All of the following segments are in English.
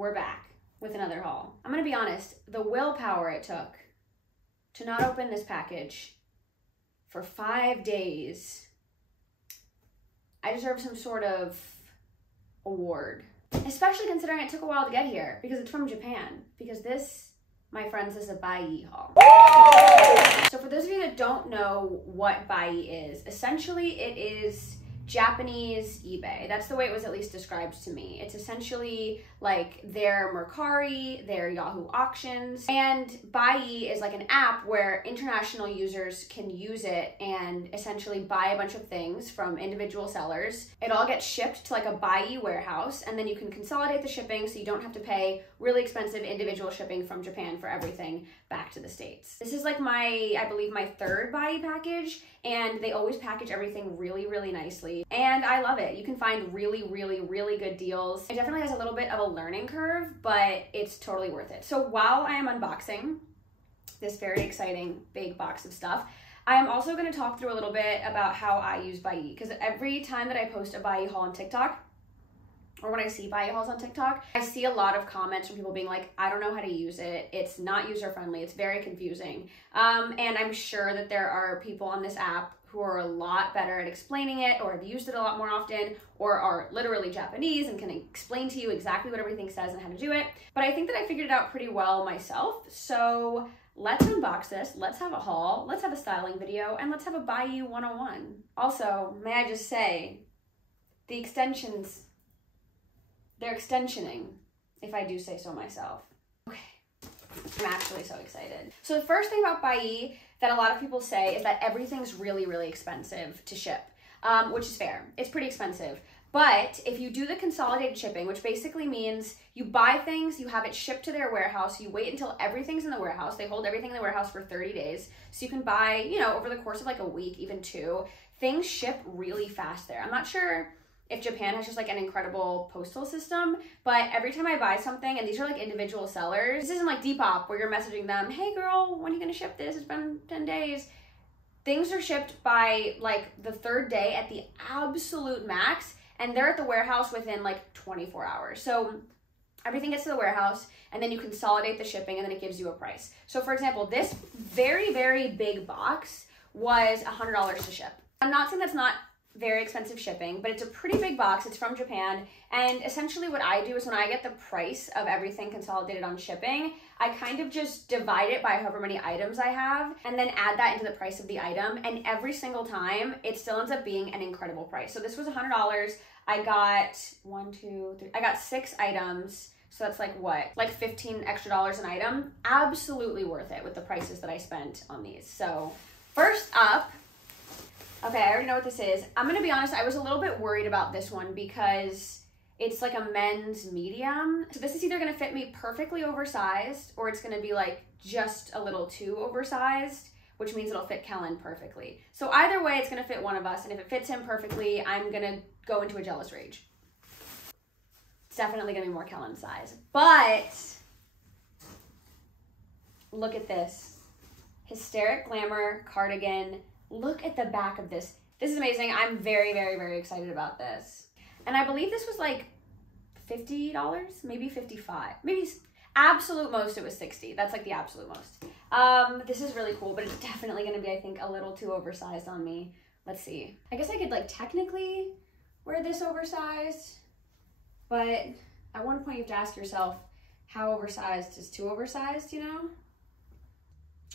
we're back with another haul. I'm gonna be honest, the willpower it took to not open this package for 5 days, I deserve some sort of award. Especially considering it took a while to get here because it's from Japan. Because this, my friends, is a buyee haul. So for those of you that don't know what buyee is, essentially it is Japanese eBay. That's the way it was at least described to me. It's essentially like their Mercari, their Yahoo auctions, and buyee is like an app where international users can use it and essentially buy a bunch of things from individual sellers. It all gets shipped to like a buyee warehouse, and then you can consolidate the shipping so you don't have to pay really expensive individual shipping from Japan for everything back to the States. This is like I believe my third buyee package, and they always package everything really, really nicely. And I love it. You can find really, really, really good deals. It definitely has a little bit of a learning curve, but it's totally worth it. So while I am unboxing this very exciting big box of stuff, I'm also gonna talk through a little bit about how I use buyee, because every time that I post a buyee haul on TikTok, or when I see buyee hauls on TikTok, I see a lot of comments from people being like, I don't know how to use it. It's not user-friendly. It's very confusing. And I'm sure that there are people on this app who are a lot better at explaining it, or have used it a lot more often, or are literally Japanese and can explain to you exactly what everything says and how to do it. But I think that I figured it out pretty well myself. So let's unbox this, let's have a haul, let's have a styling video, and let's have a buyee 101. Also, may I just say, the extensions, they're extensioning, if I do say so myself. Okay, I'm actually so excited. So the first thing about buyee that a lot of people say is that everything's really, really expensive to ship, which is fair. It's pretty expensive. But if you do the consolidated shipping, which basically means you buy things, you have it shipped to their warehouse, you wait until everything's in the warehouse, they hold everything in the warehouse for 30 days, so you can buy, you know, over the course of like a week, even 2, things ship really fast there. I'm not sure if Japan has just like an incredible postal system, but every time I buy something, and these are like individual sellers, this isn't like Depop where you're messaging them, hey girl, when are you gonna ship this? It's been 10 days. Things are shipped by like the 3rd day at the absolute max, and they're at the warehouse within like 24 hours. So everything gets to the warehouse, and then you consolidate the shipping, and then it gives you a price. So for example, this very, very big box was $100 to ship. I'm not saying that's not very expensive shipping, but it's a pretty big box. It's from Japan, and essentially what I do is when I get the price of everything consolidated on shipping, I kind of just divide it by however many items I have and then add that into the price of the item, and every single time it still ends up being an incredible price. So this was $100. I got 1, 2, 3, I got 6 items, so that's like what, like $15 extra an item. Absolutely worth it with the prices that I spent on these. So first up, okay, I already know what this is. I'm gonna be honest, I was a little bit worried about this one because it's like a men's medium. So this is either gonna fit me perfectly oversized, or it's gonna be like just a little too oversized, which means it'll fit Kellen perfectly. So either way, it's gonna fit one of us, and if it fits him perfectly, I'm gonna go into a jealous rage. It's definitely gonna be more Kellen's size. But look at this. Hysteric Glamour cardigan. Look at the back of this. This is amazing. I'm very, very, very excited about this. And I believe this was like $50, maybe 55, maybe absolute most it was 60. That's like the absolute most. This is really cool, but it's definitely gonna be, I think, a little too oversized on me. Let's see. I guess I could like technically wear this oversized, but at one point you have to ask yourself, how oversized is too oversized, you know?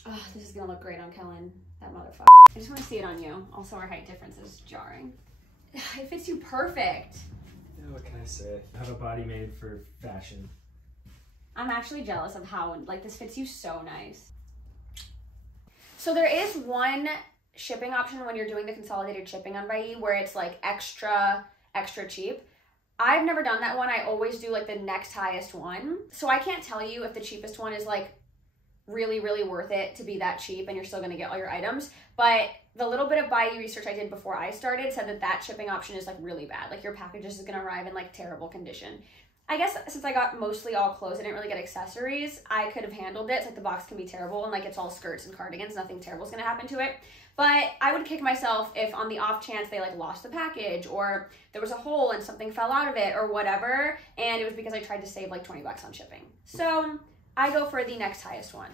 Oh, this is gonna look great on Kellen, that motherfucker. I just wanna see it on you. Also, our height difference is jarring. It fits you perfect. Yeah, what can I say? I have a body made for fashion. I'm actually jealous of how, like, this fits you so nice. So there is one shipping option when you're doing the consolidated shipping on buyee where it's like extra cheap. I've never done that one. I always do like the next highest one. So I can't tell you if the cheapest one is like really, really worth it to be that cheap and you're still gonna get all your items. But the little bit of buyee research I did before I started said that that shipping option is like really bad. Like your packages is gonna arrive in like terrible condition. I guess since I got mostly all clothes, I didn't really get accessories, I could have handled it. It's like the box can be terrible and like it's all skirts and cardigans, nothing terrible is gonna happen to it. But I would kick myself if on the off chance they like lost the package or there was a hole and something fell out of it or whatever, and it was because I tried to save like 20 bucks on shipping. So I go for the next highest one.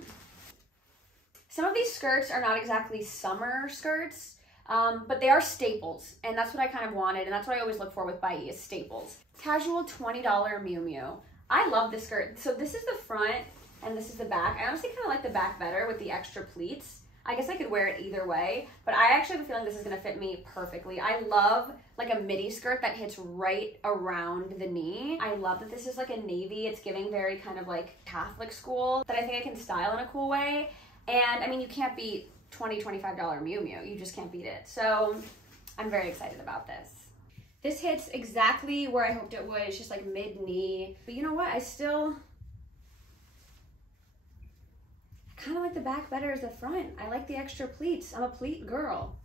Some of these skirts are not exactly summer skirts, but they are staples, and that's what I kind of wanted, and that's what I always look for with buyee is staples. Casual $20 Miu Miu. I love this skirt. So this is the front and this is the back. I honestly kind of like the back better with the extra pleats. I guess I could wear it either way, but I actually have a feeling this is gonna fit me perfectly. I love like a midi skirt that hits right around the knee. I love that this is like a navy. It's giving very kind of like Catholic school that I think I can style in a cool way. And I mean, you can't beat $20, $25 Miu Miu. You just can't beat it. So I'm very excited about this. This hits exactly where I hoped it would. It's just like mid-knee. But you know what? I kind of like the back better as the front. I like the extra pleats. I'm a pleat girl.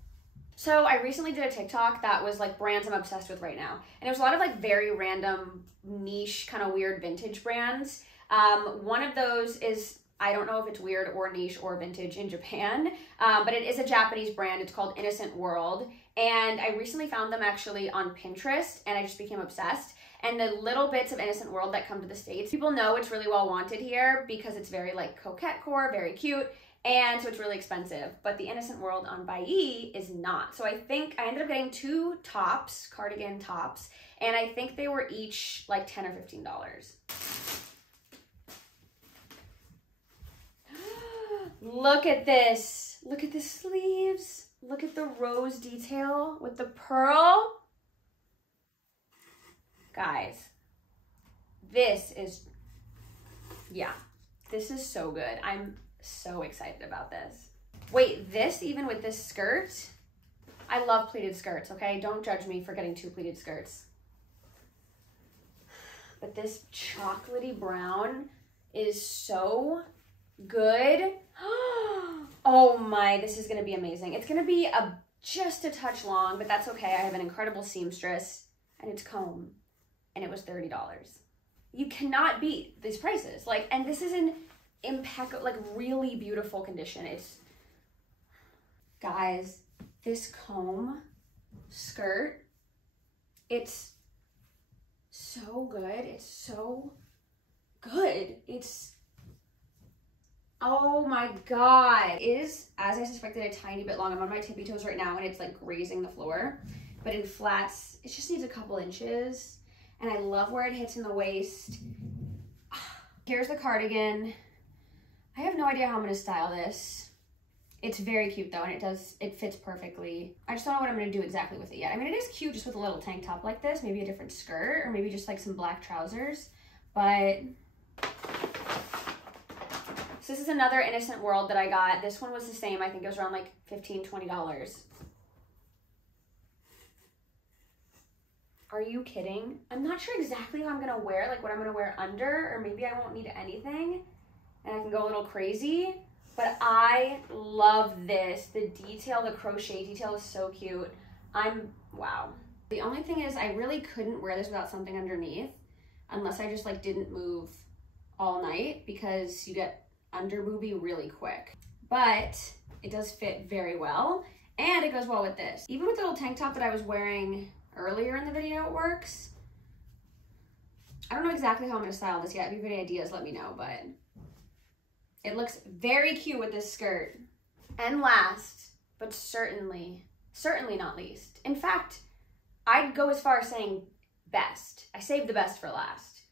So I recently did a TikTok that was like brands I'm obsessed with right now. And it was a lot of like very random, niche, kind of weird vintage brands. One of those is, I don't know if it's weird or niche or vintage in Japan, but it is a Japanese brand. It's called Innocent World. And I recently found them actually on Pinterest and I just became obsessed. And the little bits of Innocent World that come to the States, people know it's really well wanted here because it's very like coquette core, very cute. And so it's really expensive, but the Innocent World on buyee is not. So I think I ended up getting 2 tops, cardigan tops, and I think they were each like $10 or $15. Look at this. Look at the sleeves. Look at the rose detail with the pearl. Guys, this is, yeah, this is so good. I'm so excited about this. Wait, this even with this skirt? I love pleated skirts, okay? Don't judge me for getting 2 pleated skirts. But this chocolatey brown is so good. Oh my, this is gonna be amazing. It's gonna be just a touch long, but that's okay. I have an incredible seamstress and it's comb and it was $30. You cannot beat these prices. Like, and this is an impeccable, like really beautiful condition. It's, guys, this comb skirt, it's so good. It's so good. It's, oh my God. It is, as I suspected, a tiny bit long. I'm on my tippy toes right now and it's like grazing the floor, but in flats, it just needs a couple inches. And I love where it hits in the waist. Here's the cardigan. I have no idea how I'm gonna style this. It's very cute though, and it fits perfectly. I just don't know what I'm gonna do exactly with it yet. I mean, it is cute just with a little tank top like this, maybe a different skirt, or maybe just like some black trousers, but. So this is another Innocent World that I got. This one was the same. I think it was around like $15, $20. Are you kidding? I'm not sure exactly how I'm gonna wear, like what I'm gonna wear under, or maybe I won't need anything and I can go a little crazy, but I love this. The detail, the crochet detail is so cute. Wow. The only thing is I really couldn't wear this without something underneath unless I just like didn't move all night because you get under boobie really quick, but it does fit very well and it goes well with this. Even with the little tank top that I was wearing earlier in the video, it works. I don't know exactly how I'm gonna style this yet. If you have any ideas, let me know, but it looks very cute with this skirt. And last, but certainly not least. In fact, I'd go as far as saying best. I saved the best for last.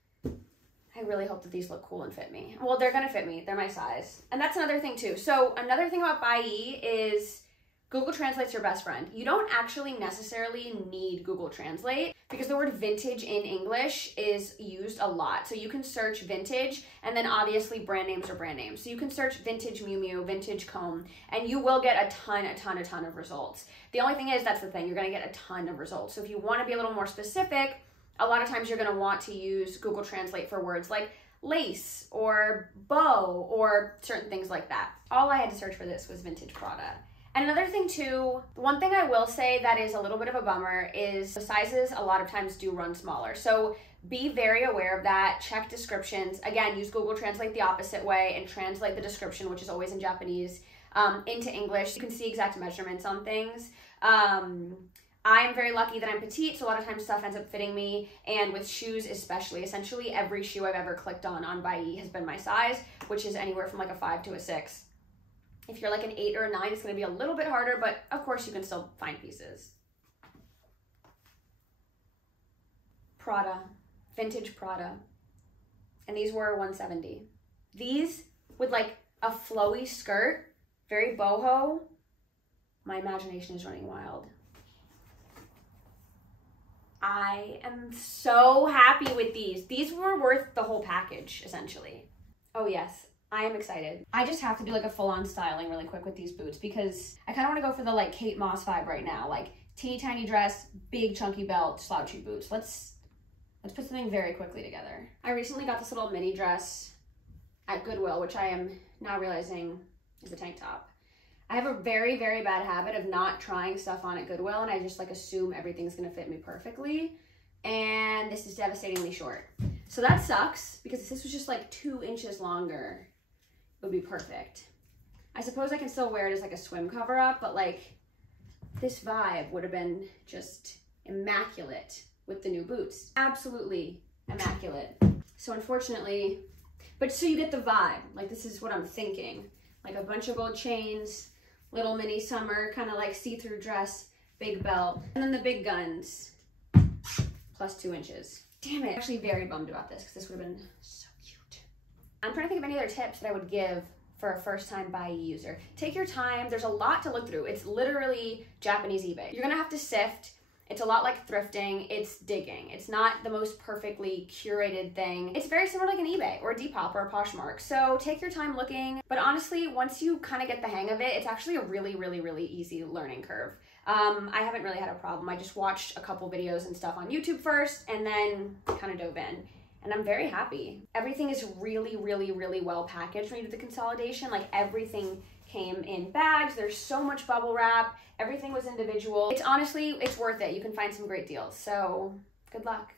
I really hope that these look cool and fit me. Well, they're gonna fit me. They're my size. And that's another thing too. So another thing about buyee is Google Translate's your best friend. You don't actually necessarily need Google Translate because the word vintage in English is used a lot. So you can search vintage and then obviously brand names are brand names. So you can search vintage Miu Miu, vintage comb, and you will get a ton of results. The only thing is, that's the thing, you're gonna get a ton of results. So if you wanna be a little more specific, a lot of times you're gonna want to use Google Translate for words like lace or bow or certain things like that. All I had to search for this was vintage Prada. And another thing too, one thing I will say that is a little bit of a bummer is the sizes a lot of times do run smaller. So Be very aware of that. Check descriptions. Again, use Google Translate the opposite way and translate the description, which is always in Japanese, into English. You can see exact measurements on things. I'm very lucky that I'm petite, so a lot of times stuff ends up fitting me, and with shoes especially. Essentially, every shoe I've ever clicked on buyee has been my size, which is anywhere from like a 5 to a 6. If you're like an 8 or a 9, it's going to be a little bit harder, but of course you can still find pieces. Prada, vintage Prada, and these were $170. These with like a flowy skirt, very boho. My imagination is running wild. I am so happy with these. These were worth the whole package, essentially. Oh yes, I am excited. I just have to do like a full-on styling really quick with these boots because I kind of want to go for the like Kate Moss vibe right now. Like teeny tiny dress, big chunky belt, slouchy boots. Let's put something very quickly together. I recently got this little mini dress at Goodwill, which I am now realizing is a tank top. I have a very, very bad habit of not trying stuff on at Goodwill, and I just like assume everything's gonna fit me perfectly. And this is devastatingly short. So that sucks, because if this was just like 2 inches longer, it would be perfect. I suppose I can still wear it as like a swim cover up, but like this vibe would have been just immaculate with the new boots. Absolutely immaculate. So unfortunately, but so you get the vibe. Like this is what I'm thinking. Like a bunch of gold chains, little mini summer, kind of like see-through dress, big belt, and then the big guns, plus 2 inches. Damn it, I'm actually very bummed about this because this would have been so cute. I'm trying to think of any other tips that I would give for a first-time buyee user. Take your time, there's a lot to look through. It's literally Japanese eBay. You're gonna have to sift. It's a lot like thrifting, it's digging. It's not the most perfectly curated thing. It's very similar to like an eBay or a Depop or a Poshmark. So take your time looking, but honestly, once you kind of get the hang of it, it's actually a really, really, really easy learning curve. I haven't really had a problem. I just watched a couple videos and stuff on YouTube first and then kind of dove in. And I'm very happy. Everything is really, really, really well packaged when you do the consolidation. Like everything came in bags. There's so much bubble wrap. Everything was individual. It's honestly, it's worth it. You can find some great deals. So good luck.